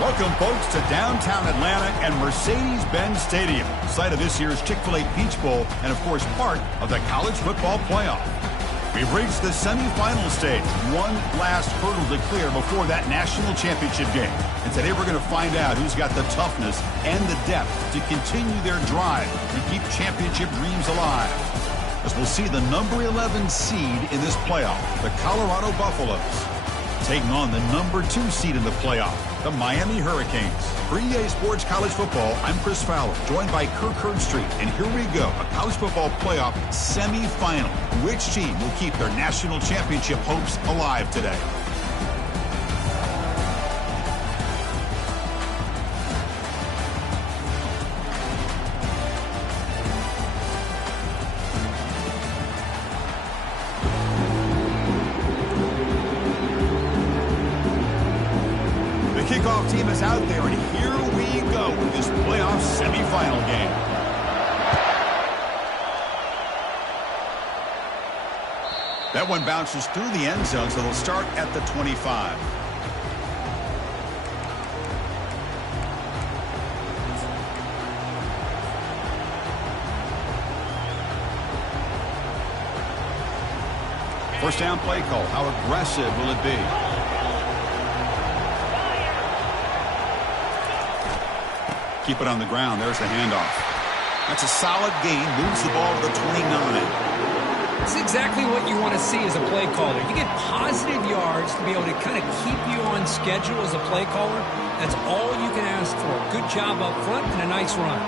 Welcome, folks, to downtown Atlanta and Mercedes-Benz Stadium, site of this year's Chick-fil-A Peach Bowl and, of course, part of the college football playoff. We've reached the semifinal stage, one last hurdle to clear before that national championship game. And today we're going to find out who's got the toughness and the depth to continue their drive and keep championship dreams alive. As we'll see the number 11 seed in this playoff, the Colorado Buffaloes, taking on the number 2 seed in the playoff, the Miami Hurricanes. For EA Sports College Football, I'm Chris Fowler, joined by Kirk Herbstreit. And here we go, a college football playoff semifinal. Which team will keep their national championship hopes alive today? Kickoff team is out there, and here we go with this playoff semifinal game. That one bounces through the end zone, so they'll start at the 25. First down play call. How aggressive will it be? Keep it on the ground. There's the handoff. That's a solid gain. Moves the ball to the 29. It's exactly what you want to see as a play caller. You get positive yards to be able to kind of keep you on schedule as a play caller. That's all you can ask for. Good job up front and a nice run.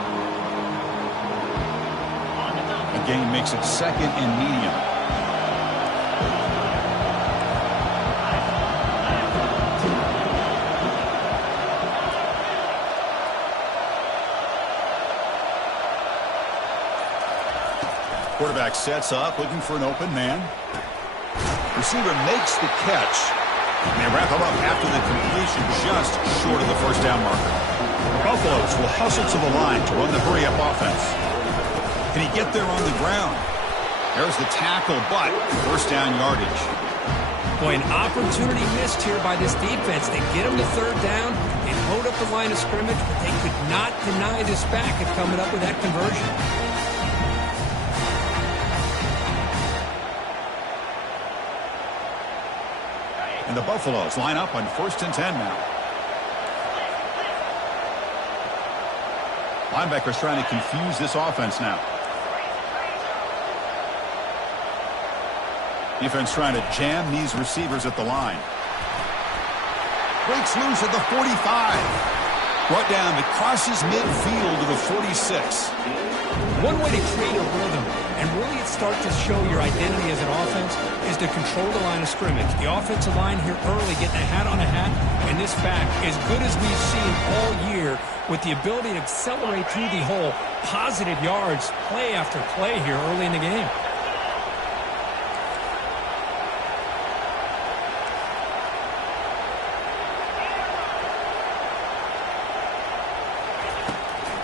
A gain makes it second and medium. Quarterback sets up, looking for an open man. Receiver makes the catch. And they wrap him up after the completion, just short of the first down marker. The Buffaloes will hustle to the line to run the hurry-up offense. Can he get there on the ground? There's the tackle, but first down yardage. Boy, an opportunity missed here by this defense. They get him to third down and hold up the line of scrimmage, but they could not deny this back at coming up with that conversion. And the Buffaloes line up on 1st and 10 now. Linebackers trying to confuse this offense now. Defense trying to jam these receivers at the line. Breaks loose at the 45. Brought down to crosses midfield to the 46. One way to create a rhythm and really start to show your identity as an offense is to control the line of scrimmage. The offensive line here early getting a hat on a hat, and this back, as good as we've seen all year, with the ability to accelerate through the hole, positive yards, play after play here early in the game.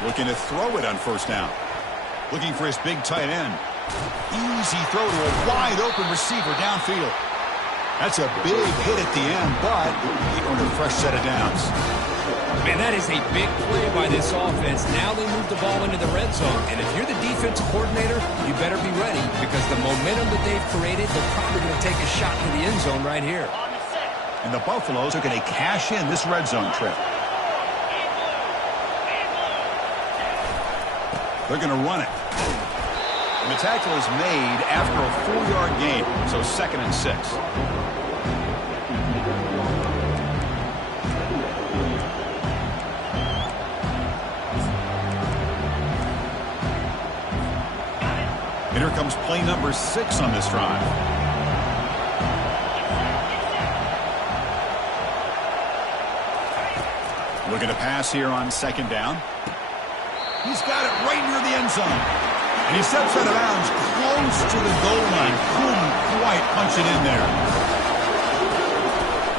Looking to throw it on first down. Looking for his big tight end. Easy throw to a wide-open receiver downfield. That's a big hit at the end, but he earned a fresh set of downs. Man, that is a big play by this offense. Now they move the ball into the red zone. And if you're the defensive coordinator, you better be ready because the momentum that they've created, they're probably going to take a shot to the end zone right here. And the Buffaloes are going to cash in this red zone trip. They're going to run it. And the tackle is made after a 4-yard gain, so 2nd and 6. And here comes play number 6 on this drive. Looking to pass here on 2nd down. He's got it right near the end zone. And he steps out of bounds close to the goal line. Couldn't quite punch it in there.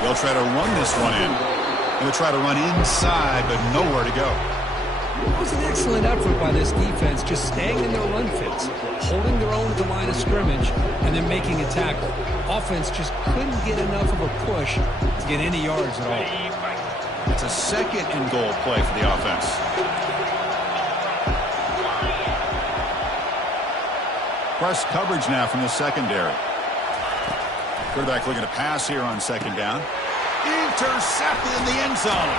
They'll try to run this one in. They'll try to run inside, but nowhere to go. It was an excellent effort by this defense, just staying in their run fits, holding their own at the line of scrimmage, and then making a tackle. Offense just couldn't get enough of a push to get any yards at all. It's a second and goal play for the offense. Press coverage now from the secondary. Quarterback looking to pass here on second down. Intercepted in the end zone.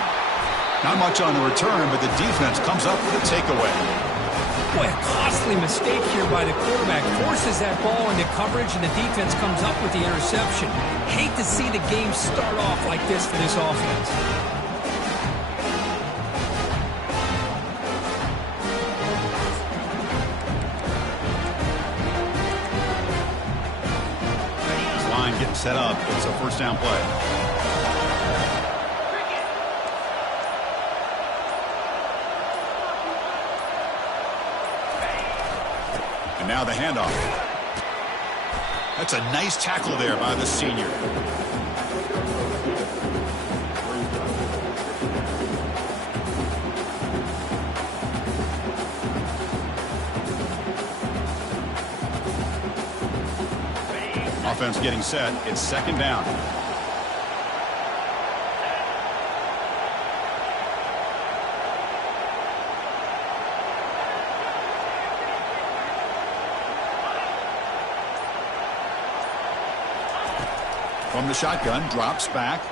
Not much on the return, but the defense comes up with a takeaway. Boy, a costly mistake here by the quarterback. Forces that ball into coverage, and the defense comes up with the interception. Hate to see the game start off like this for this offense. This line getting set up. It's a first down play. Now the handoff. That's a nice tackle there by the senior. Offense getting set. It's second down. From the shotgun, drops back.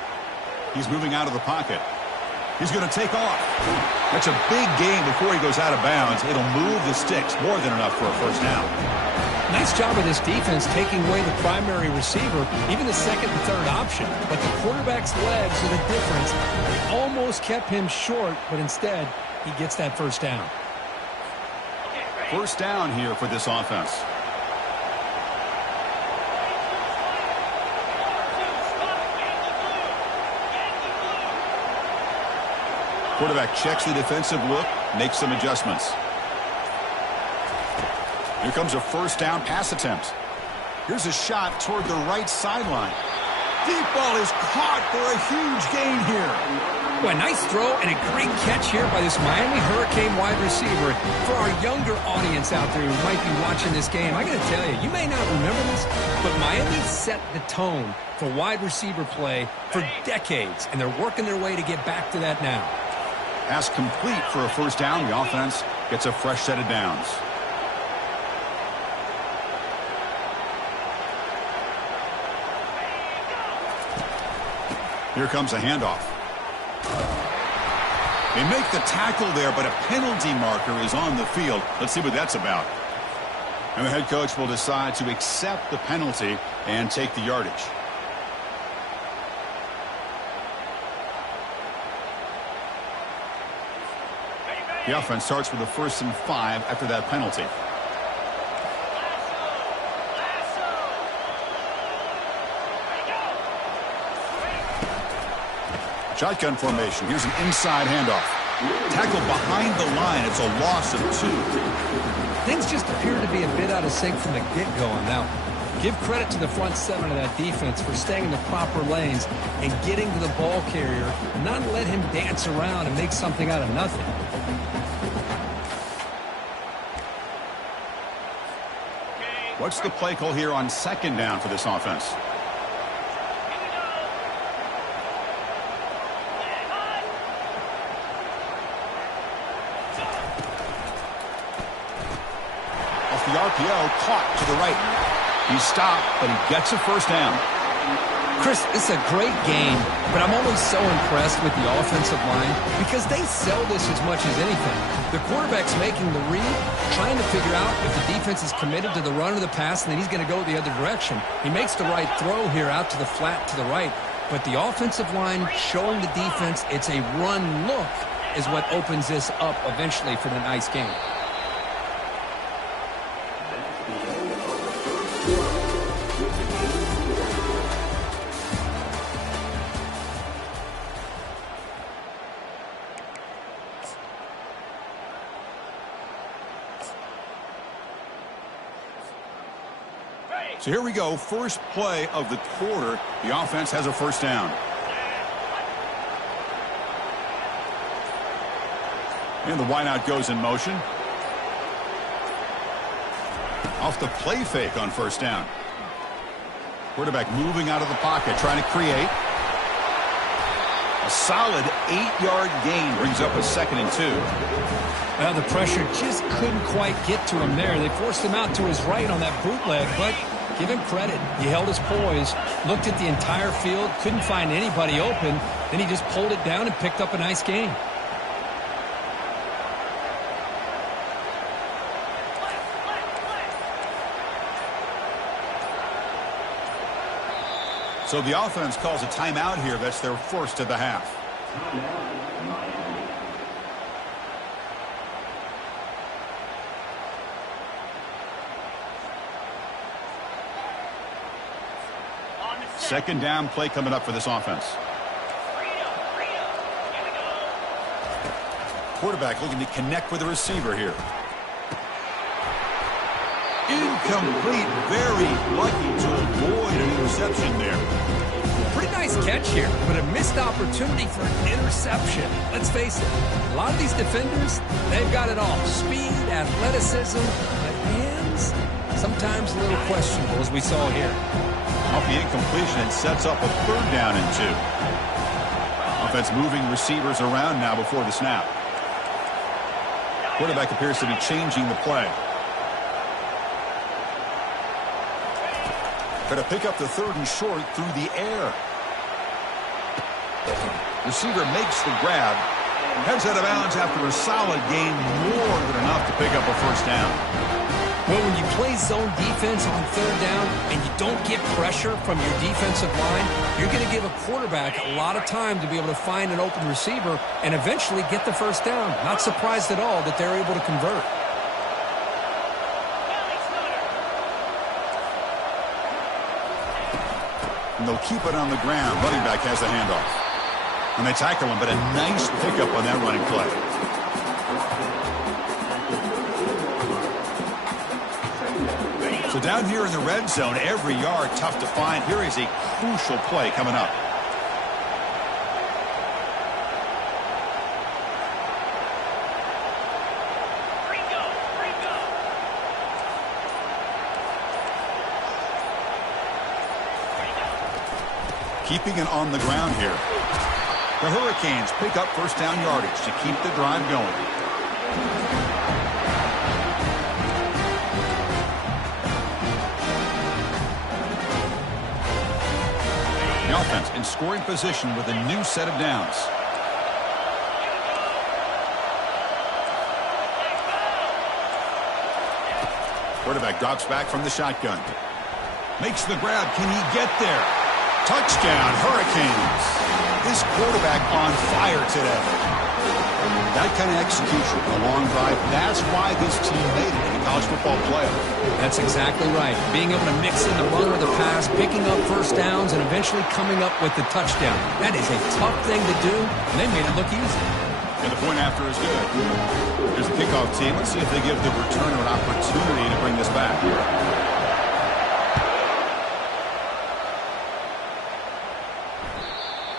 He's moving out of the pocket. He's going to take off. That's a big gain before he goes out of bounds. It'll move the sticks, more than enough for a first down. Nice job of this defense taking away the primary receiver, even the second and third option. But the quarterback's legs are the difference. They almost kept him short, but instead, he gets that first down. First down here for this offense. Quarterback checks the defensive look, makes some adjustments. Here comes a first down pass attempt. Here's a shot toward the right sideline. Deep ball is caught for a huge gain here. Well, a nice throw and a great catch here by this Miami Hurricane wide receiver. For our younger audience out there who might be watching this game, I got to tell you, you may not remember this, but Miami set the tone for wide receiver play for decades, and they're working their way to get back to that now. Pass complete for a first down. The offense gets a fresh set of downs. Here comes a handoff. They make the tackle there, but a penalty marker is on the field. Let's see what that's about. And the head coach will decide to accept the penalty and take the yardage. The offense starts with a 1st and 5 after that penalty. Shotgun formation. Here's an inside handoff. Tackle behind the line. It's a loss of 2. Things just appear to be a bit out of sync from the get-go. Now, give credit to the front 7 of that defense for staying in the proper lanes and getting to the ball carrier, not let him dance around and make something out of nothing. What's the play call here on second down for this offense? Off the RPO, caught to the right. He stopped, but he gets a first down. Chris, it's a great game, but I'm always so impressed with the offensive line because they sell this as much as anything. The quarterback's making the read, trying to figure out if the defense is committed to the run or the pass, and then he's going to go the other direction. He makes the right throw here out to the flat to the right, but the offensive line showing the defense it's a run look is what opens this up eventually for the nice game. So here we go, first play of the quarter. The offense has a first down. And the wideout goes in motion. Off the play fake on first down. Quarterback moving out of the pocket, trying to create. A solid 8-yard gain brings up a 2nd and 2. Well, the pressure just couldn't quite get to him there. They forced him out to his right on that bootleg, but give him credit. He held his poise, looked at the entire field, couldn't find anybody open, then he just pulled it down and picked up a nice gain. So the offense calls a timeout here. That's their first of the half. Second down play coming up for this offense. Quarterback looking to connect with the receiver here. Incomplete. Very lucky to avoid an interception there. Pretty nice catch here, but a missed opportunity for an interception. Let's face it, a lot of these defenders, they've got it all. Speed, athleticism, but hands, sometimes a little questionable, as we saw here. Off the incompletion, it sets up a 3rd down and 2. Offense moving receivers around now before the snap. Quarterback appears to be changing the play. Going to pick up the 3rd and short through the air. Receiver makes the grab. Heads out of bounds after a solid gain, more than enough to pick up a 1st down. Well, when you play zone defense on 3rd down and you don't get pressure from your defensive line, you're going to give a quarterback a lot of time to be able to find an open receiver and eventually get the 1st down. Not surprised at all that they're able to convert. And they'll keep it on the ground. Running back has the handoff. And they tackle him, but a nice pickup on that running play. So down here in the red zone, every yard tough to find. Here is a crucial play coming up. Keeping it on the ground here. The Hurricanes pick up 1st down yardage to keep the drive going. The offense in scoring position with a new set of downs. Quarterback drops back from the shotgun. Makes the grab. Can he get there? Touchdown, Hurricanes. This quarterback on fire today. That kind of execution, a long drive, that's why this team made it in the college football playoff. That's exactly right. Being able to mix in the run or the pass, picking up 1st downs, and eventually coming up with the touchdown. That is a tough thing to do, and they made it look easy. And the point after is good. Here's the kickoff team. Let's see if they give the returner an opportunity to bring this back.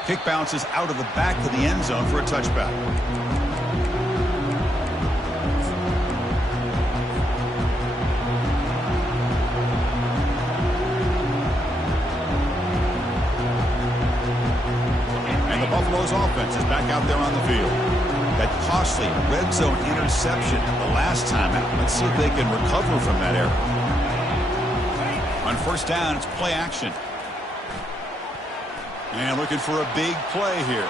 Kick bounces out of the back of the end zone for a touchback. And the Buffalo's offense is back out there on the field. That costly red zone interception the last time out. Let's see if they can recover from that error. On 1st down, it's play action. And looking for a big play here.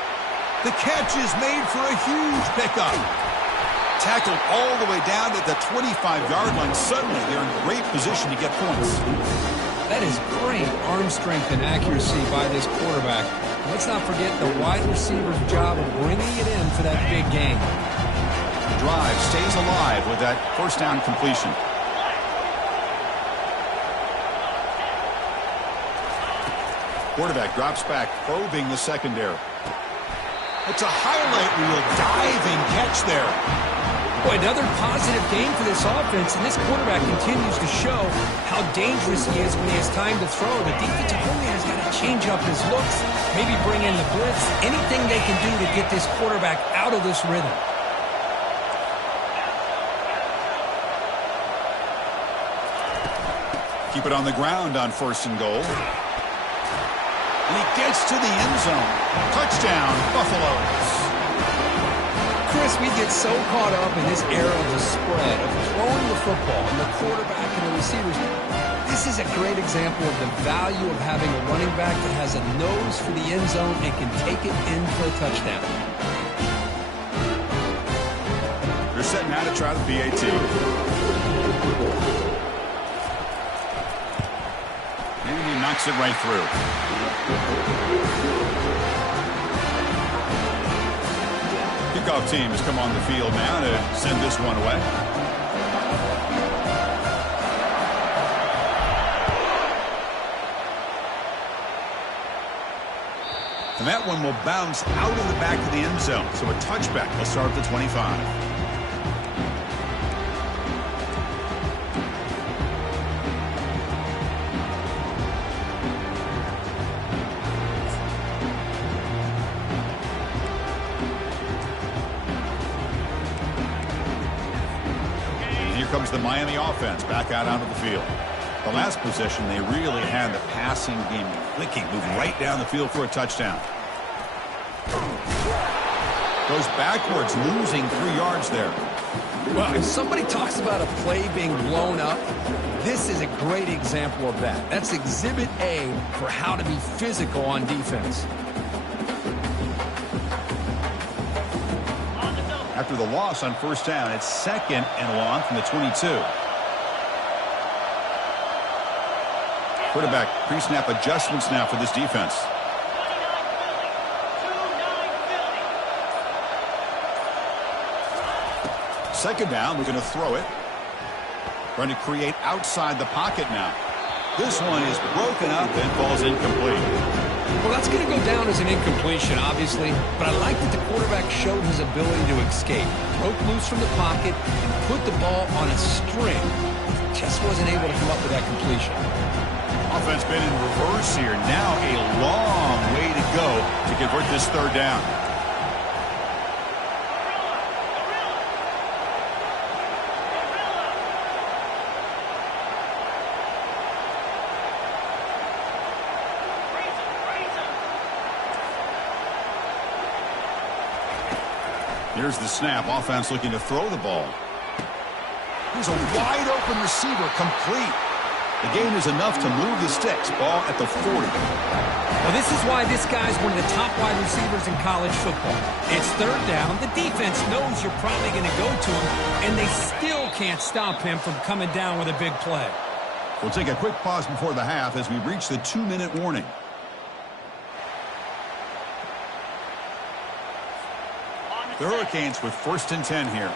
The catch is made for a huge pickup. Tackled all the way down to the 25-yard line. Suddenly, they're in great position to get points. That is great arm strength and accuracy by this quarterback. Let's not forget the wide receiver's job of bringing it in for that big gain. The drive stays alive with that 1st down completion. Quarterback drops back, probing the secondary. It's a highlight reel diving catch there. Boy, another positive game for this offense, and this quarterback continues to show how dangerous he is when he has time to throw. The defensive coordinator's got to change up his looks, maybe bring in the blitz, anything they can do to get this quarterback out of this rhythm. Keep it on the ground on 1st and goal. And he gets to the end zone. Touchdown, Buffaloes. Chris, we get so caught up in this era of the spread, of throwing the football and the quarterback and the receivers. This is a great example of the value of having a running back that has a nose for the end zone and can take it in for a touchdown. They're setting out to try the PAT. And he knocks it right through. Kickoff team has come on the field now to send this one away. And that one will bounce out of the back of the end zone. So a touchback will start at the 25. Comes the Miami offense back out onto the field. The last possession, they really had the passing game clicking, moving right down the field for a touchdown. Goes backwards, losing 3 yards there. Well, if somebody talks about a play being blown up, this is a great example of that. That's exhibit A for how to be physical on defense. After the loss on first down, it's 2nd and long from the 22. Quarterback pre-snap adjustments now for this defense. Second down, we're going to throw it. Trying to create outside the pocket now. This one is broken up and falls incomplete. Well, that's going to go down as an incompletion, obviously, but I like that the quarterback showed his ability to escape. Broke loose from the pocket and put the ball on a string. Just wasn't able to come up with that completion. Offense been in reverse here. Now a long way to go to convert this third down. Here's the snap. Offense looking to throw the ball. Here's a wide open receiver, complete. The gain is enough to move the sticks. Ball at the 40. Well, this is why this guy's one of the top wide receivers in college football. It's third down. The defense knows you're probably going to go to him, and they still can't stop him from coming down with a big play. We'll take a quick pause before the half as we reach the 2-minute warning. The Hurricanes with 1st and 10 here.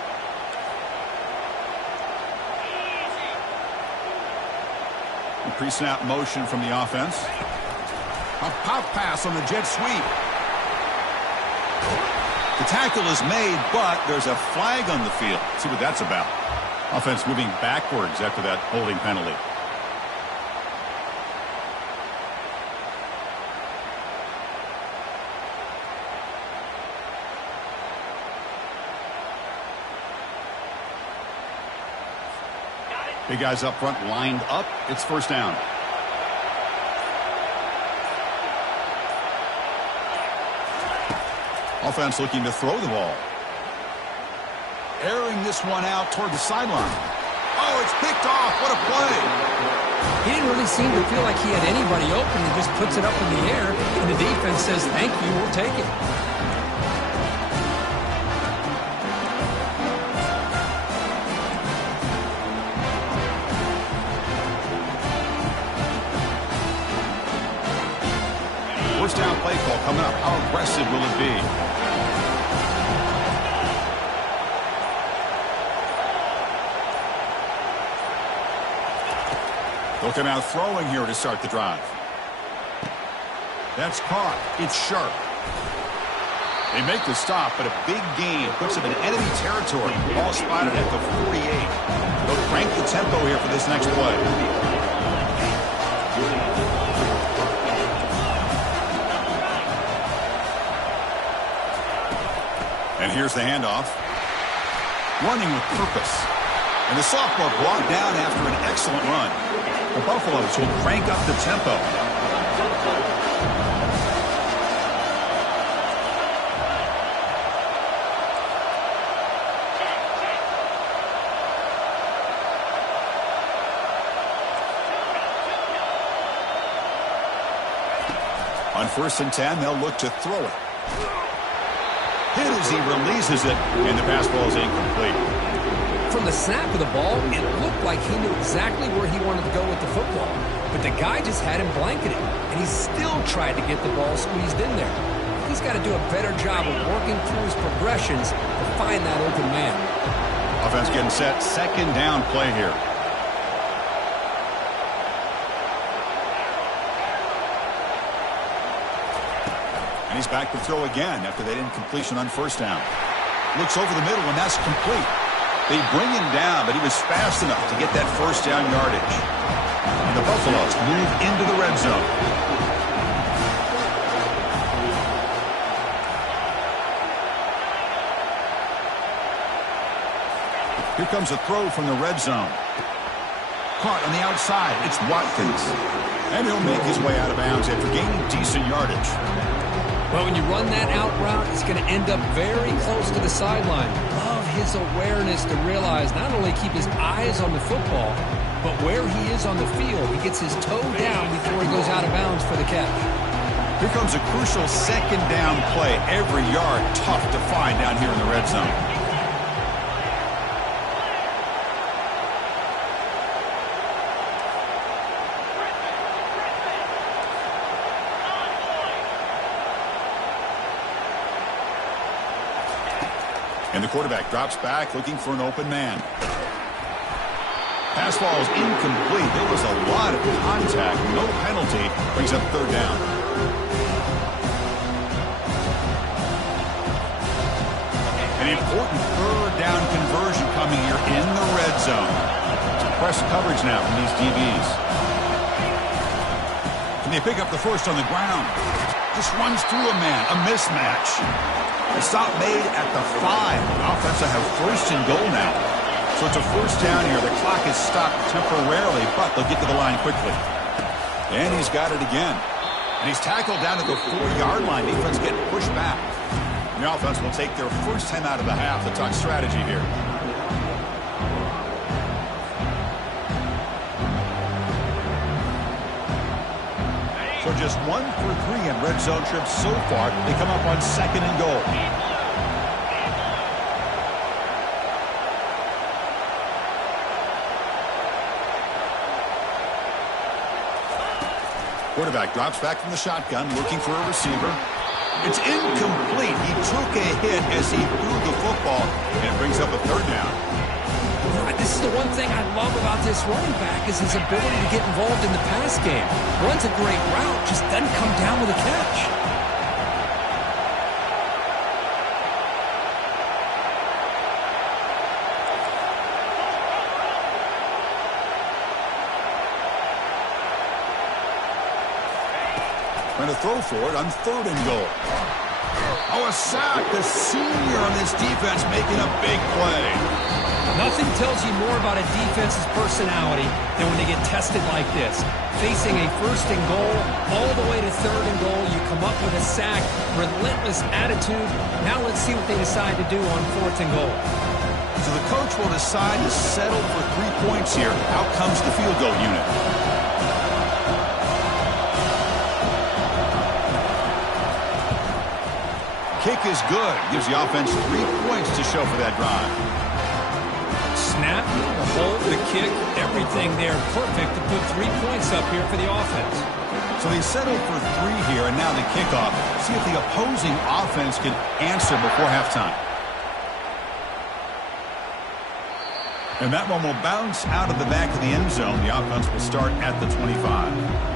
Pre-snap motion from the offense. A pop pass on the jet sweep. The tackle is made, but there's a flag on the field. Let's see what that's about. Offense moving backwards after that holding penalty. Big guys up front lined up. It's first down. Offense looking to throw the ball. Airing this one out toward the sideline. Oh, it's picked off. What a play. He didn't really seem to feel like he had anybody open. He just puts it up in the air, and the defense says, thank you, we'll take it. First down play call coming up. How aggressive will it be? Looking out throwing here to start the drive. That's caught. It's sharp. They make the stop, but a big gain puts them in enemy territory. Ball spotted at the 48. They'll crank the tempo here for this next play. And here's the handoff. Running with purpose. And the sophomore brought down after an excellent run. The Buffaloes will crank up the tempo. 1st and 10, they'll look to throw it. Hit as he releases it, and the pass ball is incomplete. From the snap of the ball, it looked like he knew exactly where he wanted to go with the football. But the guy just had him blanketed, and he still tried to get the ball squeezed in there. He's got to do a better job of working through his progressions to find that open man. Offense getting set. 2nd down play here. And he's back to throw again after that incompletion on 1st down. Looks over the middle, and that's complete. They bring him down, but he was fast enough to get that 1st down yardage. And the Buffaloes move into the red zone. Here comes a throw from the red zone. Caught on the outside. It's Watkins. And he'll make his way out of bounds after gaining decent yardage. Well, when you run that out route, it's going to end up very close to the sideline. Love his awareness to realize not only keep his eyes on the football, but where he is on the field. He gets his toe down before he goes out of bounds for the catch. Here comes a crucial 2nd down play. Every yard tough to find down here in the red zone. And the quarterback drops back looking for an open man. Pass ball is incomplete. There was a lot of contact. No penalty. Brings up 3rd down. An important 3rd down conversion coming here in the red zone. Some press coverage now from these DBs. Can they pick up the 1st on the ground? Just runs through a man. A mismatch. A stop made at the 5. The offense will have 1st and goal now. So it's a 1st down here. The clock is stopped temporarily, but they'll get to the line quickly. And he's got it again. And he's tackled down at the 4-yard line. Defense getting pushed back. And the offense will take their 1st time out of the half to talk strategy here. So just 1 for 3 in red zone trips so far. They come up on 2nd and goal. Quarterback drops back from the shotgun, looking for a receiver. It's incomplete. He took a hit as he threw the football, and it brings up a 3rd down. This is the one thing I love about this running back is his ability to get involved in the pass game. Runs a great route, just doesn't come down with a catch. Trying to throw for it on 3rd and goal. Oh, a sack. The senior on this defense making a big play. Nothing tells you more about a defense's personality than when they get tested like this. Facing a 1st and goal, all the way to 3rd and goal, you come up with a sack, relentless attitude. Now let's see what they decide to do on 4th and goal. So the coach will decide to settle for 3 points here. Out comes the field goal unit. Kick is good. Gives the offense 3 points to show for that drive. Snap, the hold, the kick, everything there perfect to put 3 points up here for the offense. So they settled for 3 here, and now the kickoff. See if the opposing offense can answer before halftime. And that one will bounce out of the back of the end zone. The offense will start at the 25.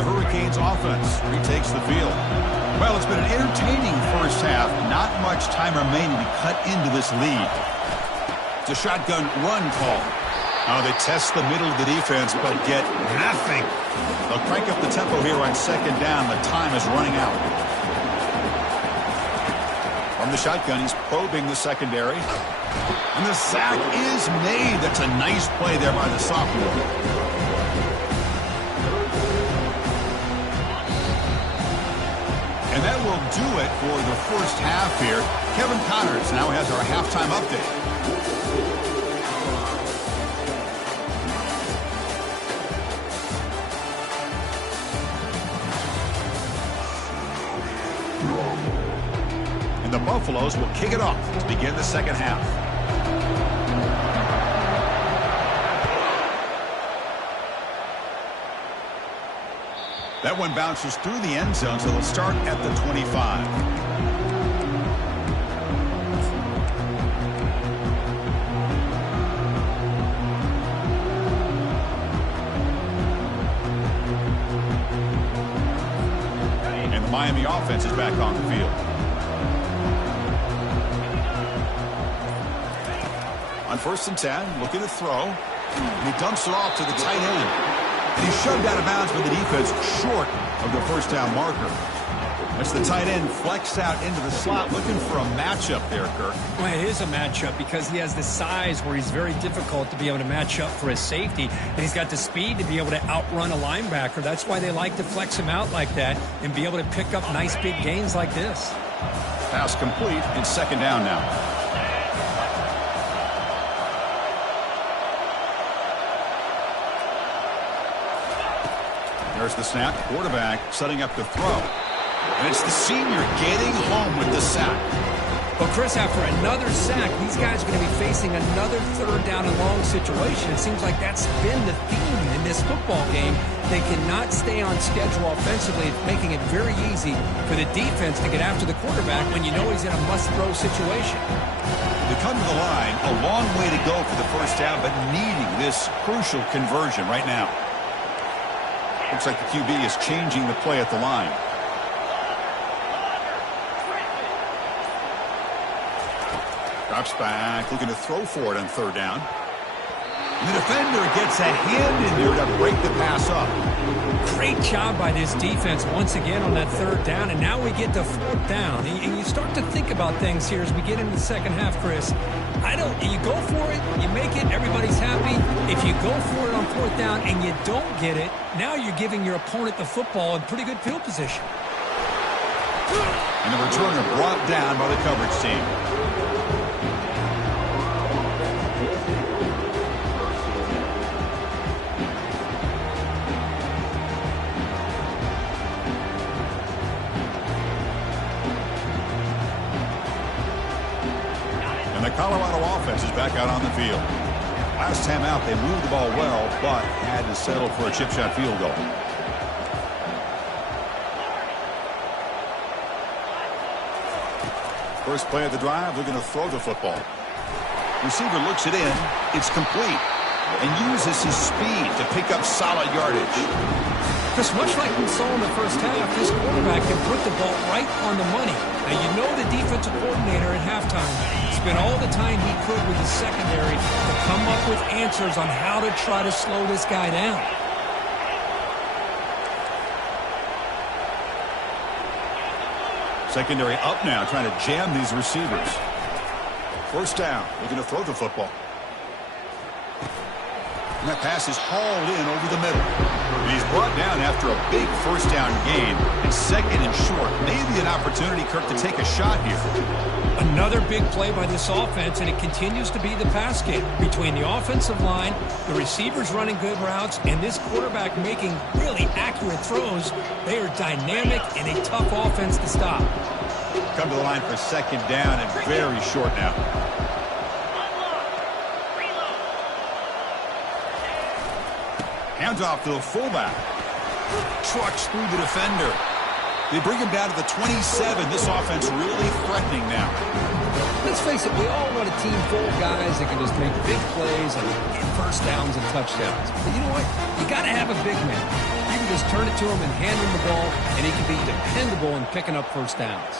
The Hurricanes offense retakes the field. Well, it's been an entertaining 1st half. Not much time remaining to cut into this lead. It's a shotgun run call. Now they test the middle of the defense, but get nothing. They'll crank up the tempo here on 2nd down. The time is running out. From the shotgun, he's probing the secondary. And the sack is made. That's a nice play there by the sophomore. And that will do it for the 1st half here. Kevin Connors now has our halftime update. the Buffaloes will kick it off to begin the second half. That one bounces through the end zone, so they'll start at the 25. And the Miami offense is back on the field. On 1st and 10, looking to throw. And he dumps it off to the tight end. And he's shoved out of bounds by the defense short of the first down marker. As the tight end flexed out into the slot, looking for a matchup there, Kirk. Well, it is a matchup because he has the size where he's very difficult to be able to match up for his safety. And he's got the speed to be able to outrun a linebacker. That's why they like to flex him out like that and be able to pick up nice big gains like this. Pass complete and 2nd down now. There's the snap. Quarterback setting up to throw. And it's the senior getting home with the sack. Well, Chris, after another sack, these guys are going to be facing another 3rd down and long situation. It seems like that's been the theme in this football game. They cannot stay on schedule offensively, making it very easy for the defense to get after the quarterback when you know he's in a must-throw situation. They come to the line, a long way to go for the first down, but needing this crucial conversion right now. Looks like the QB is changing the play at the line. Drops back, looking to throw for it on 3rd down. And the defender gets a hand in there to break the pass up. Great job by this defense once again on that 3rd down, and now we get to 4th down. And you start to think about things here as we get into the second half, Chris. You go for it, you make it, everybody's happy. If you go for it on 4th down and you don't get it, now you're giving your opponent the football in pretty good field position. And the returner brought down by the coverage team. And the Colorado offense is back out on the field. Last time out, they moved the ball well, but had to settle for a chip shot field goal. First play of the drive, they're going to throw the football. Receiver looks it in. It's complete. And uses his speed to pick up solid yardage. Chris, much like we saw in the first half, this quarterback can put the ball right on the money. Now, you know the defensive coordinator at halftime spent all the time he could with the secondary to come up with answers on how to try to slow this guy down. Secondary up now, trying to jam these receivers. 1st down, looking to throw the football. And that pass is hauled in over the middle. And he's brought down after a big 1st down gain. And 2nd and short. Maybe an opportunity, Kirk, to take a shot here. Another big play by this offense, and it continues to be the pass game. Between the offensive line, the receivers running good routes, and this quarterback making really accurate throws, they are dynamic and a tough offense to stop. Come to the line for 2nd down and very short now. Hands off to the fullback. Trucks through the defender. They bring him down to the 27. This offense really threatening now. Let's face it, we all want a team full of guys that can just make big plays and get 1st downs and touchdowns. But you know what? You got to have a big man. You can just turn it to him and hand him the ball, and he can be dependable in picking up 1st downs.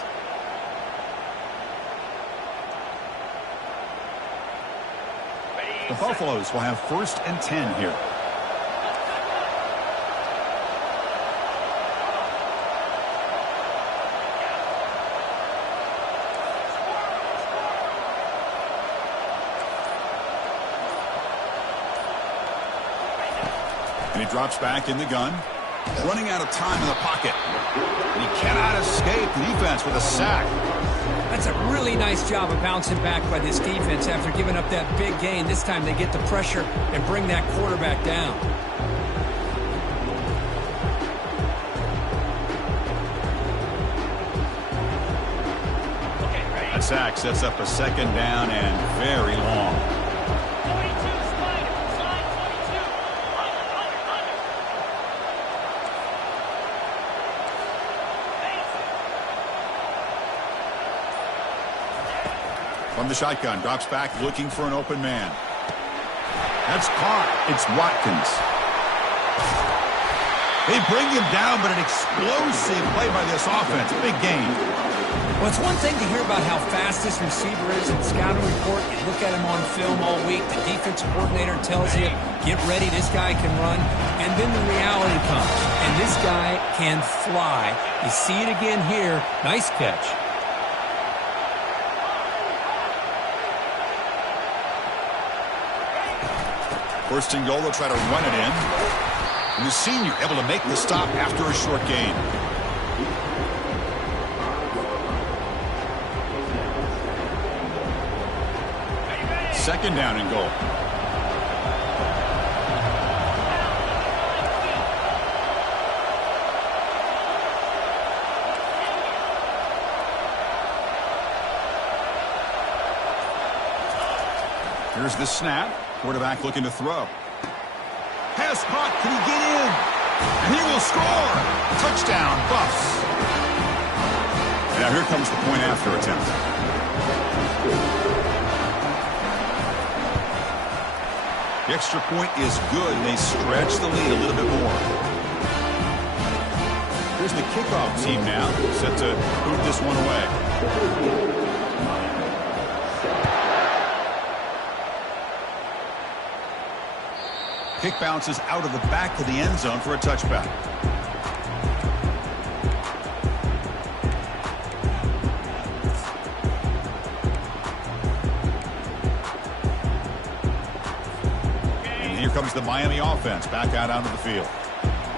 The Buffaloes will have 1st and 10 here. And he drops back in the gun. Running out of time in the pocket. And he cannot escape the defense with a sack. That's a really nice job of bouncing back by this defense after giving up that big gain. This time they get the pressure and bring that quarterback down. sack sets up a second down and very long. From the shotgun, drops back looking for an open man. That's caught. It's Watkins. They bring him down, but an explosive play by this offense. Big gain. Well, it's one thing to hear about how fast this receiver is in scouting report. You look at him on film all week. The defensive coordinator tells you, get ready, this guy can run. And then the reality comes. And this guy can fly. You see it again here. Nice catch. First and goal, they'll try to run it in. And the senior able to make the stop after a short gain. Second down and goal. Here's the snap. Quarterback looking to throw. Pass caught. Can he get in? And he will score. Touchdown, Buffs. Now here comes the point after attempt. The extra point is good, and they stretch the lead a little bit more. Here's the kickoff team now, set to boot this one away. Kick bounces out of the back of the end zone for a touchback. And here comes the Miami offense back out onto the field.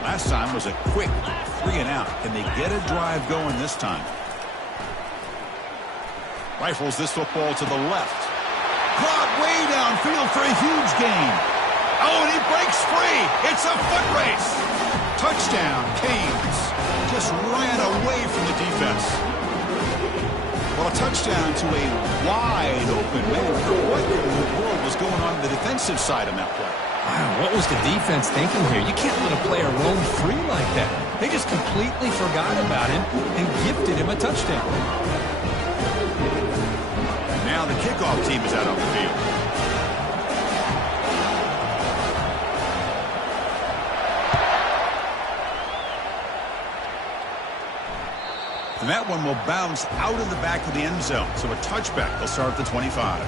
Last time was a quick 3-and-out. Can they get a drive going this time? Rifles this football to the left. Caught way downfield for a huge gain. Oh, and he breaks free. It's a foot race. Touchdown, Canes. Just ran away from the defense. Well, a touchdown to a wide open man. What in the world was going on the defensive side of that play? Wow, what was the defense thinking here? You can't let a player roam free like that. They just completely forgot about him and gifted him a touchdown. Now the kickoff team is out on the field. And that one will bounce out of the back of the end zone. So a touchback. They'll start at the 25.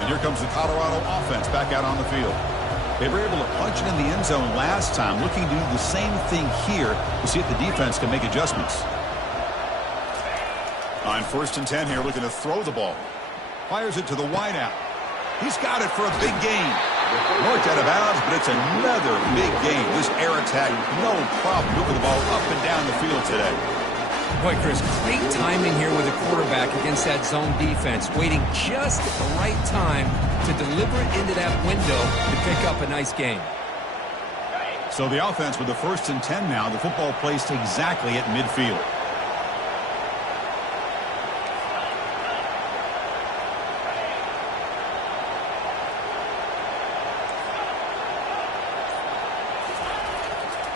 And here comes the Colorado offense back out on the field. They were able to punch it in the end zone last time, looking to do the same thing here to see if the defense can make adjustments. On 1st and 10 here, looking to throw the ball. Fires it to the wideout. He's got it for a big gain. North out of bounds, but it's another big gain. This air attack, no problem moving the ball up and down the field today. Boy, Chris, great timing here with the quarterback against that zone defense, waiting just at the right time to deliver it into that window to pick up a nice gain. So the offense with the 1st and 10 now, the football placed exactly at midfield.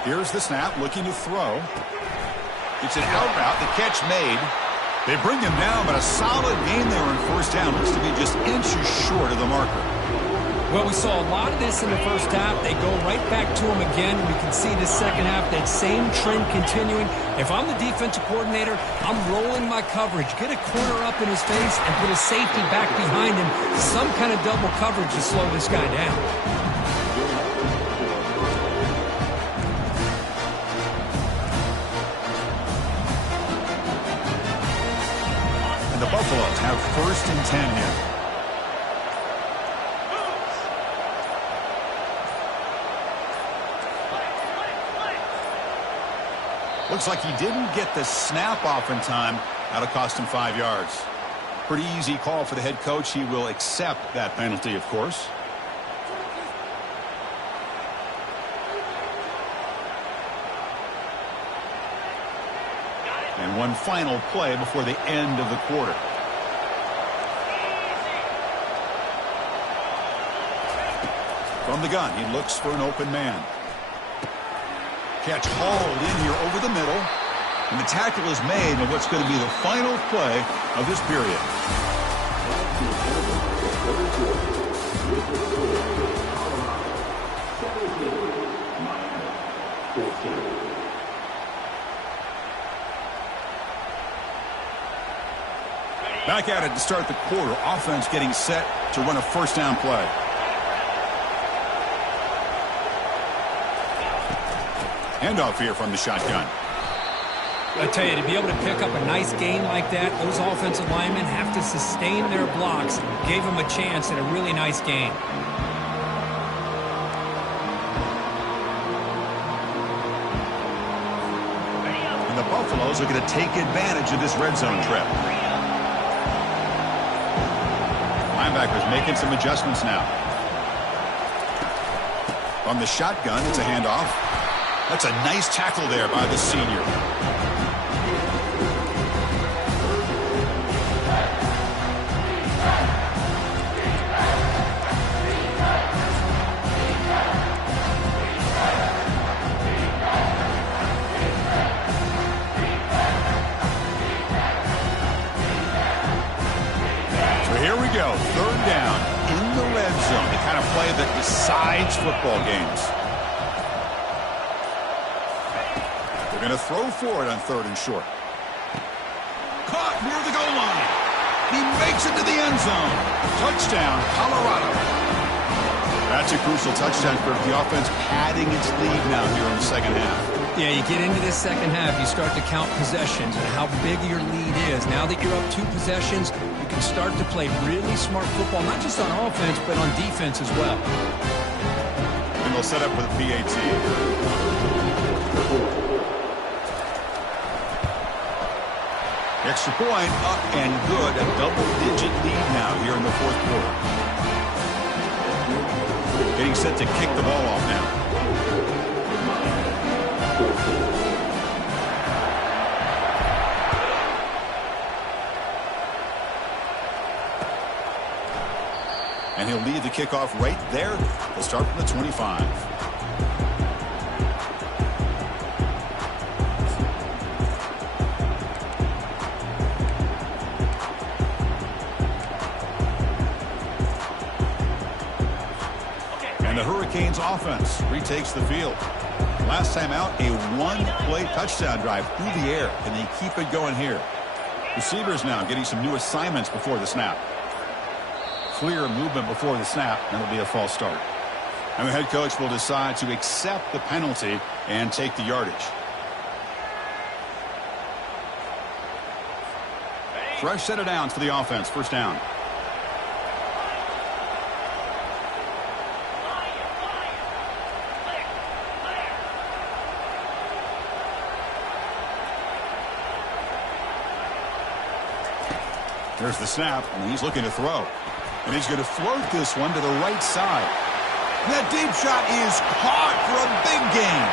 Here's the snap, looking to throw. It's an out route, the catch made. They bring him down, but a solid gain there on 1st down. Looks to be just inches short of the marker. Well, we saw a lot of this in the first half. They go right back to him again. We can see the second half, that same trend continuing. If I'm the defensive coordinator, I'm rolling my coverage. Get a corner up in his face and put a safety back behind him. Some kind of double coverage to slow this guy down. The Buffaloes have 1st and 10 here. Looks like he didn't get the snap off in time. That'll cost him 5 yards. Pretty easy call for the head coach. He will accept that penalty, of course. And one final play before the end of the quarter. From the gun, he looks for an open man. Catch hauled in here over the middle. And the tackle is made on what's going to be the final play of this period. Back at it to start the quarter. Offense getting set to run a first down play. Handoff here from the shotgun. I tell you, to be able to pick up a nice gain like that, those offensive linemen have to sustain their blocks. Gave them a chance at a really nice gain. And the Buffaloes are going to take advantage of this red zone trip. Linebackers making some adjustments now. From the shotgun, it's a handoff. That's a nice tackle there by the senior. Here we go, third down in the red zone, the kind of play that decides football games. They're going to throw for it on third and short. Caught near the goal line. He makes it to the end zone. Touchdown, Colorado. That's a crucial touchdown for the offense, padding its lead now here in the second half. Yeah, you get into this second half, you start to count possessions and how big your lead is. Now that you're up 2 possessions, you can start to play really smart football, not just on offense, but on defense as well. And they'll set up with a PAT. Extra point, up and good. A double-digit lead now here in the fourth quarter. Getting set to kick the ball off now. And he'll lead the kickoff right there. They'll start from the 25. And the Hurricanes offense retakes the field. Last time out, a one-play touchdown drive through the air. And they keep it going here. Receivers now getting some new assignments before the snap. Clear movement before the snap, and it'll be a false start. And the head coach will decide to accept the penalty and take the yardage. Fresh set of downs for the offense. First down. There's the snap, and he's looking to throw. And he's going to float this one to the right side. And that deep shot is caught for a big gain.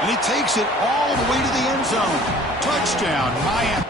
And he takes it all the way to the end zone. Touchdown, Miami.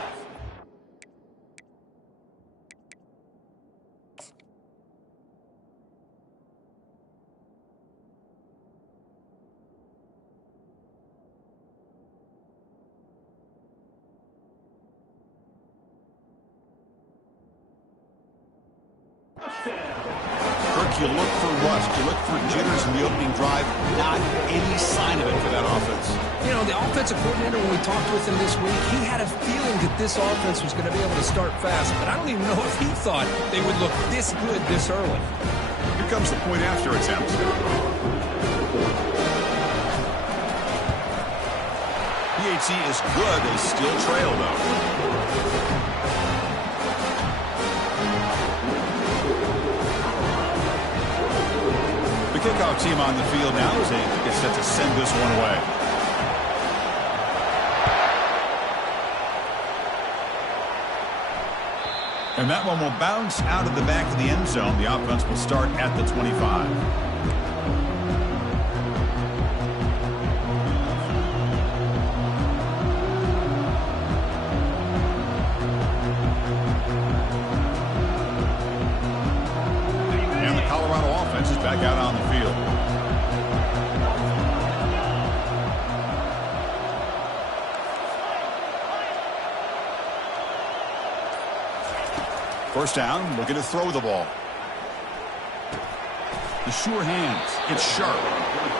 You look for rust, you look for jitters in the opening drive, not any sign of it for that offense. You know, the offensive coordinator, when we talked with him this week, he had a feeling that this offense was going to be able to start fast, but I don't even know if he thought they would look this good this early. Here comes the point after attempt. PAT is good, they still trail though. Kickoff team on the field now as they get set to send this one away. And that one will bounce out of the back of the end zone. The offense will start at the 25. First down, looking to throw the ball. The sure hands. It's sharp.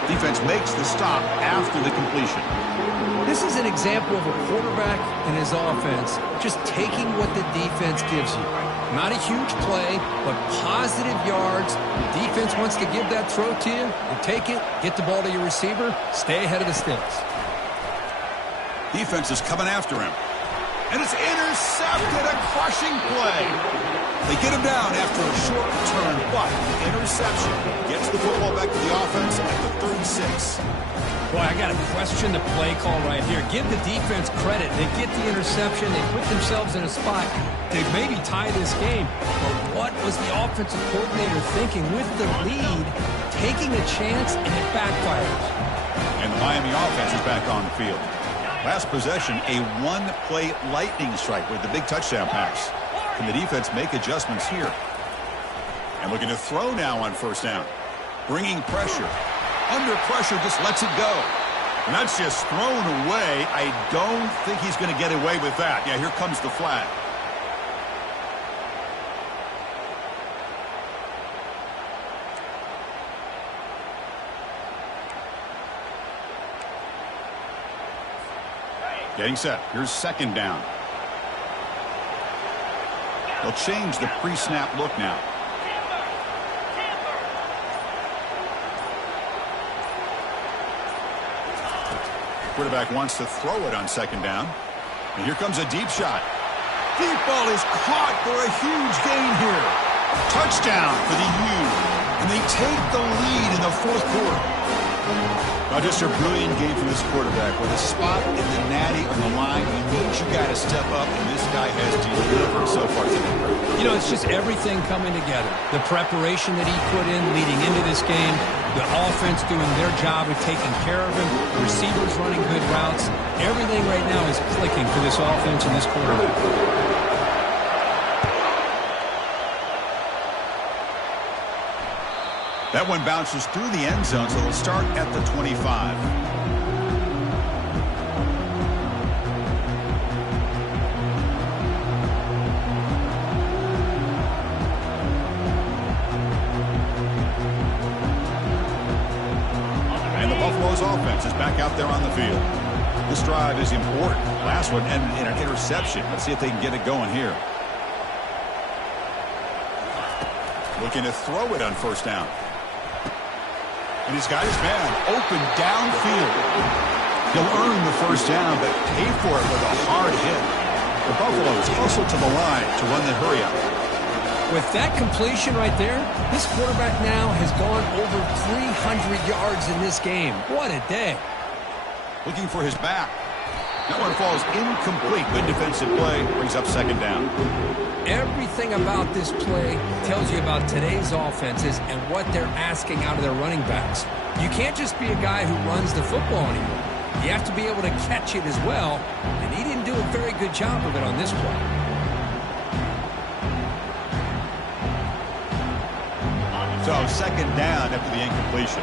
Defense makes the stop after the completion. This is an example of a quarterback and his offense just taking what the defense gives you. Not a huge play, but positive yards. The defense wants to give that throw to you. You take it, get the ball to your receiver, stay ahead of the sticks. Defense is coming after him. And it's intercepted, a crushing play. They get him down after a short return, but the interception gets the football back to the offense at the 36. Boy, I got to question the play call right here. Give the defense credit. They get the interception. They put themselves in a spot to maybe tie this game. But what was the offensive coordinator thinking with the lead, taking a chance, and it backfires? And the Miami offense is back on the field. Last possession, a one-play lightning strike with the big touchdown pass. Can the defense make adjustments here? And looking to throw now on first down. Bringing pressure. Under pressure, just lets it go. And that's just thrown away. I don't think he's going to get away with that. Yeah, here comes the flag. Getting set. Here's second down. They'll change the pre-snap look now. Quarterback wants to throw it on second down. And here comes a deep shot. Deep ball is caught for a huge gain here. Touchdown for the U. And they take the lead in the fourth quarter. Now just a brilliant game from this quarterback. With a spot in the natty on the line, he needs you got to step up, and this guy has delivered so far today. You know, it's just everything coming together. The preparation that he put in leading into this game, the offense doing their job of taking care of him, receivers running good routes. Everything right now is clicking for this offense and this quarterback. That one bounces through the end zone, so they'll start at the 25. And the Buffalo's offense is back out there on the field. This drive is important. Last one ended in an interception. Let's see if they can get it going here. Looking to throw it on first down. And he's got his man open downfield. He'll earn the first down, but pay for it with a hard hit. The Buffaloes hustle to the line to run the hurry up. With that completion right there, this quarterback now has gone over 300 yards in this game. What a day. Looking for his back. That one falls incomplete. Good defensive play. Brings up second down. Everything about this play tells you about today's offenses and what they're asking out of their running backs. You can't just be a guy who runs the football anymore. You have to be able to catch it as well, and he didn't do a very good job of it on this play. So second down after the incompletion.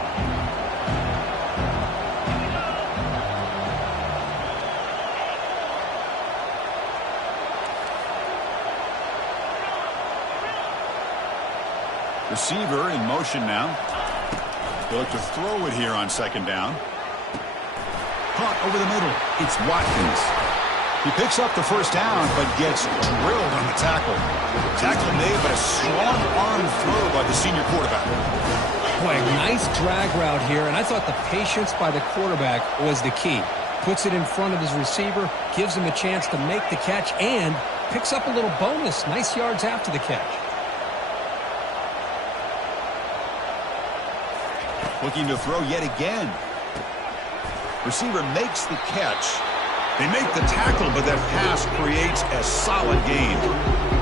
Receiver in motion now. They'll look to throw it here on second down. Caught over the middle. It's Watkins. He picks up the first down, but gets drilled on the tackle. Tackle made, but a strong arm throw by the senior quarterback. Boy, a nice drag route here, and I thought the patience by the quarterback was the key. Puts it in front of his receiver, gives him a chance to make the catch, and picks up a little bonus. Nice yards after the catch. Looking to throw yet again. Receiver makes the catch. They make the tackle, but that pass creates a solid gain.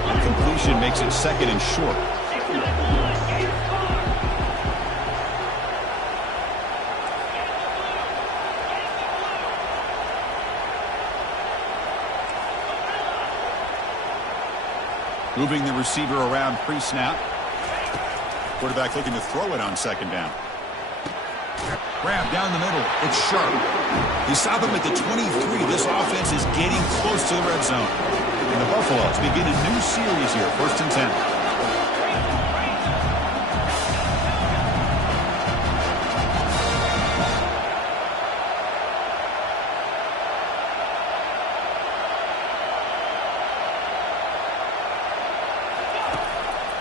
And completion makes it second and short. Moving the receiver around pre-snap. Quarterback looking to throw it on second down. Grab down the middle. It's sharp. He stopped him at the 23. This offense is getting close to the red zone. And the Buffaloes begin a new series here, 1st and 10.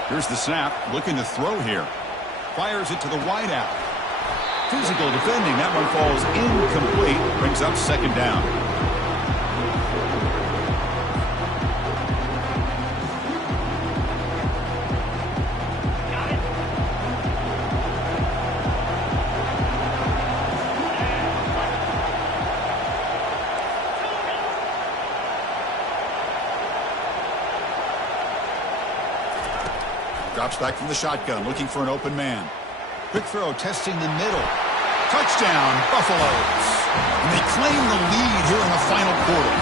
Here's the snap, looking to throw here. Fires it to the wideout. Physical defending. That one falls incomplete. Brings up 2nd down. Drops back from the shotgun, looking for an open man. Quick throw, testing the middle. Touchdown, Buffaloes. And they claim the lead here in the final quarter.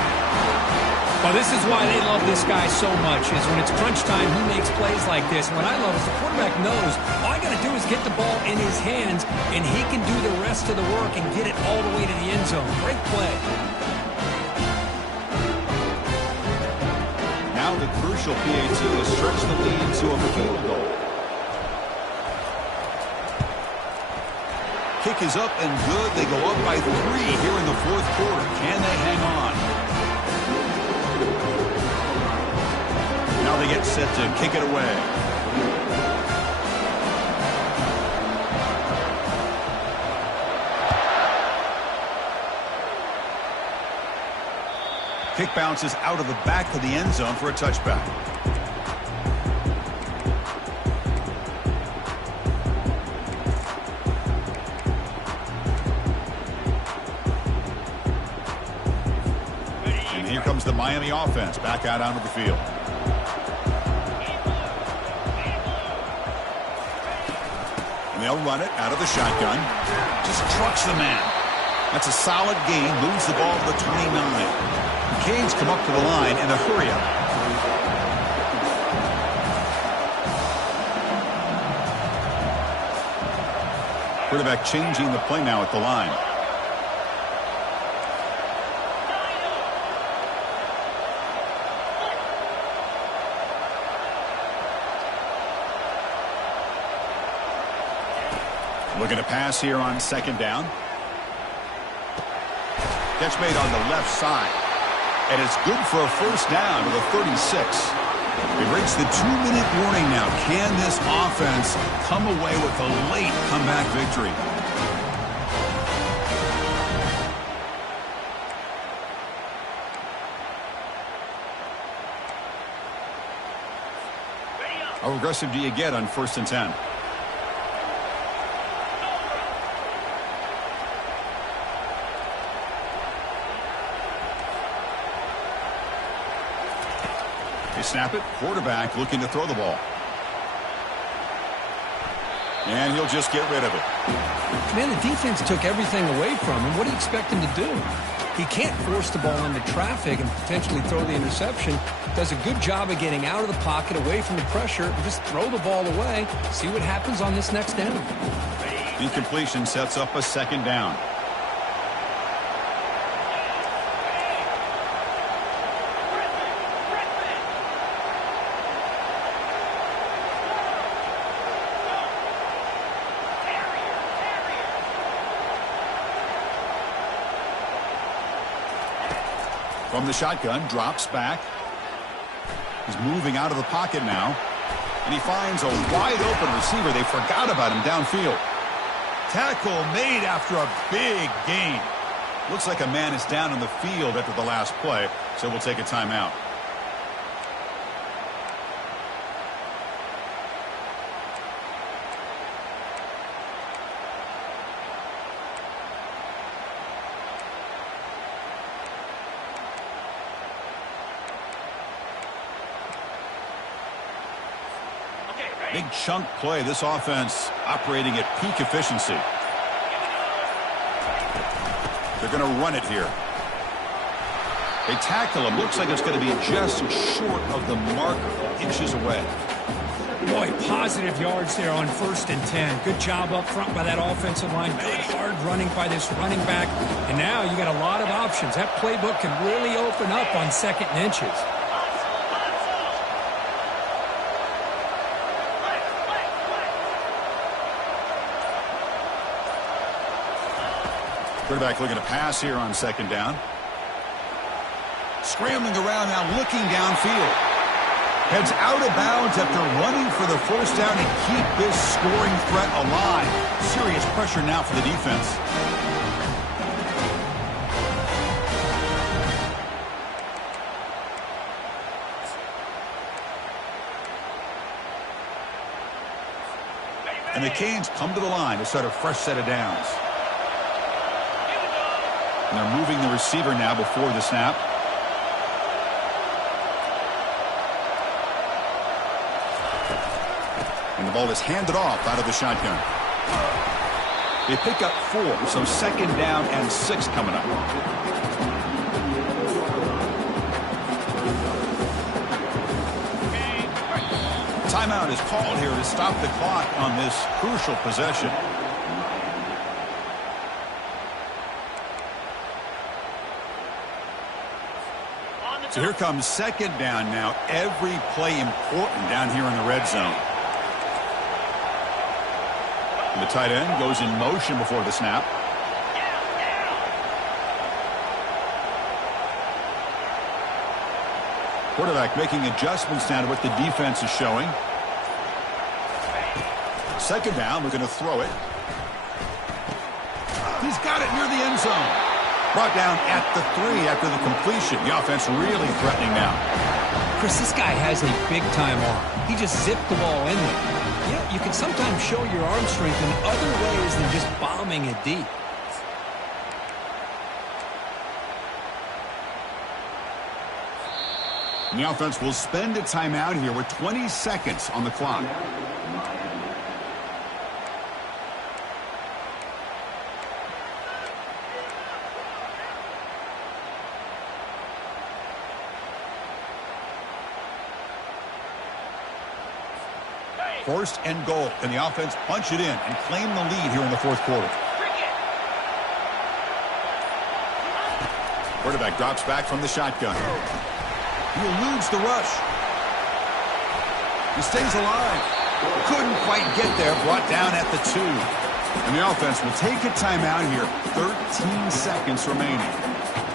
Well, this is why they love this guy so much, is when it's crunch time, he makes plays like this. And what I love is the quarterback knows all I got to do is get the ball in his hands, and he can do the rest of the work and get it all the way to the end zone. Great play. Now the crucial PAT to stretch the lead to a field goal. Kick is up and good. They go up by 3 here in the 4th quarter. Can they hang on? Now they get set to kick it away. Kick bounces out of the back of the end zone for a touchback. And here comes the Miami offense back out onto the field. And they'll run it out of the shotgun. Just trucks the man. That's a solid gain. Moves the ball to the 29. Canes come up to the line in a hurry-up. Quarterback changing the play now at the line. Looking to pass here on 2nd down. Catch made on the left side. And it's good for a 1st down to the 36. We've reached the 2-minute warning now. Can this offense come away with a late comeback victory? How aggressive do you get on 1st and 10? Snap it. Quarterback looking to throw the ball. And he'll just get rid of it. Man, the defense took everything away from him. What do you expect him to do? He can't force the ball into traffic and potentially throw the interception. Does a good job of getting out of the pocket, away from the pressure, and just throw the ball away. See what happens on this next down. Incompletion sets up a 2nd down. From the shotgun, drops back. He's moving out of the pocket now. And he finds a wide-open receiver. They forgot about him downfield. Tackle made after a big gain. Looks like a man is down on the field after the last play, so we'll take a timeout. Big chunk play. This offense operating at peak efficiency. They're going to run it here. They tackle him. Looks like it's going to be just short of the marker, inches away. Boy, positive yards there on 1st and 10. Good job up front by that offensive line. Good hard running by this running back. And now you got a lot of options. That playbook can really open up on 2nd and inches. Quarterback looking to pass here on second down. Scrambling around now, looking downfield. Heads out of bounds after running for the first down to keep this scoring threat alive. Serious pressure now for the defense. And the Canes come to the line to start a fresh set of downs. And they're moving the receiver now before the snap. And the ball is handed off out of the shotgun. They pick up 4, so second down and 6 coming up. Timeout is called here to stop the clock on this crucial possession. So here comes second down now. Every play important down here in the red zone. And the tight end goes in motion before the snap. Quarterback making adjustments now to what the defense is showing. Second down, we're going to throw it. He's got it near the end zone. Brought down at the 3 after the completion. The offense really threatening now. Chris, this guy has a big-time arm. He just zipped the ball in there. You know, you can sometimes show your arm strength in other ways than just bombing it deep. And the offense will spend a timeout here with 20 seconds on the clock. First and goal, and the offense punch it in and claim the lead here in the fourth quarter. Quarterback drops back from the shotgun. He eludes the rush. He stays alive. Couldn't quite get there. Brought down at the 2. And the offense will take a timeout here. 13 seconds remaining.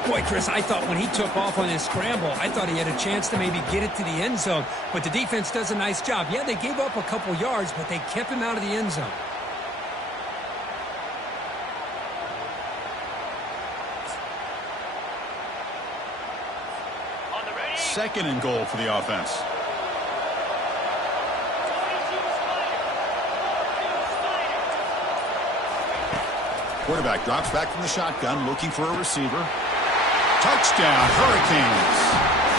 Boy, Chris, I thought when he took off on his scramble, I thought he had a chance to maybe get it to the end zone. But the defense does a nice job. Yeah, they gave up a couple yards, but they kept him out of the end zone. Second and goal for the offense. Quarterback drops back from the shotgun, looking for a receiver. Touchdown, Hurricanes,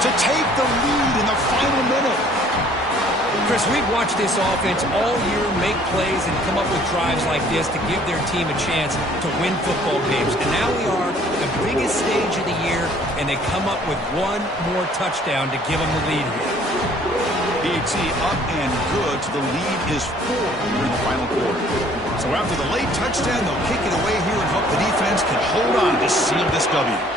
to take the lead in the final minute. Chris, we've watched this offense all year make plays and come up with drives like this to give their team a chance to win football games. And now we are the biggest stage of the year, and they come up with one more touchdown to give them the lead here. PAT up and good, so the lead is 4 here in the final quarter. So after the late touchdown, they'll kick it away here and hope the defense can hold on to seal this W.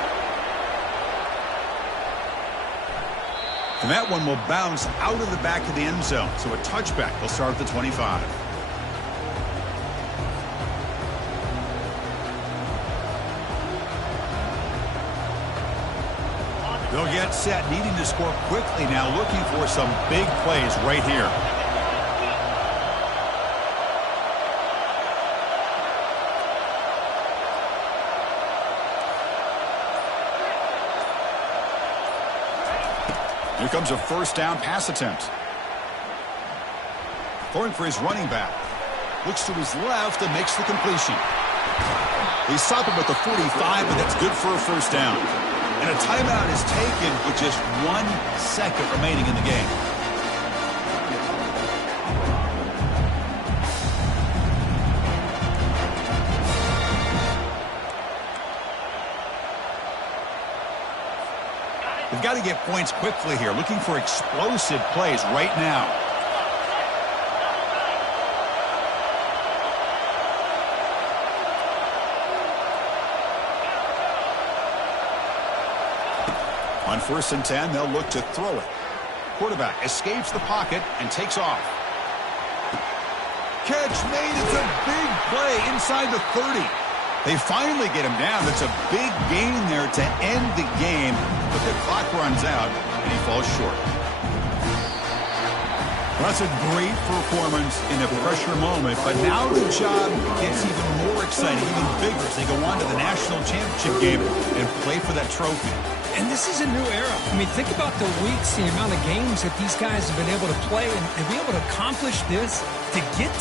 And that one will bounce out of the back of the end zone. So a touchback will start at the 25. They'll get set, needing to score quickly now, looking for some big plays right here. Here comes a first down pass attempt. Going for his running back. Looks to his left and makes the completion. They stop him at the 45, but that's good for a first down. And a timeout is taken with just 1 second remaining in the game. They've got to get points quickly here, looking for explosive plays right now. On 1st and 10, they'll look to throw it. Quarterback escapes the pocket and takes off. Catch made. It's a big play inside the 30. They finally get him down. That's a big gain there to end the game, but the clock runs out, and he falls short. Well, that's a great performance in a pressure moment, but now the job gets even more exciting, even bigger as they go on to the national championship game and play for that trophy. And this is a new era. I mean, think about the weeks, the amount of games that these guys have been able to play and be able to accomplish this, to get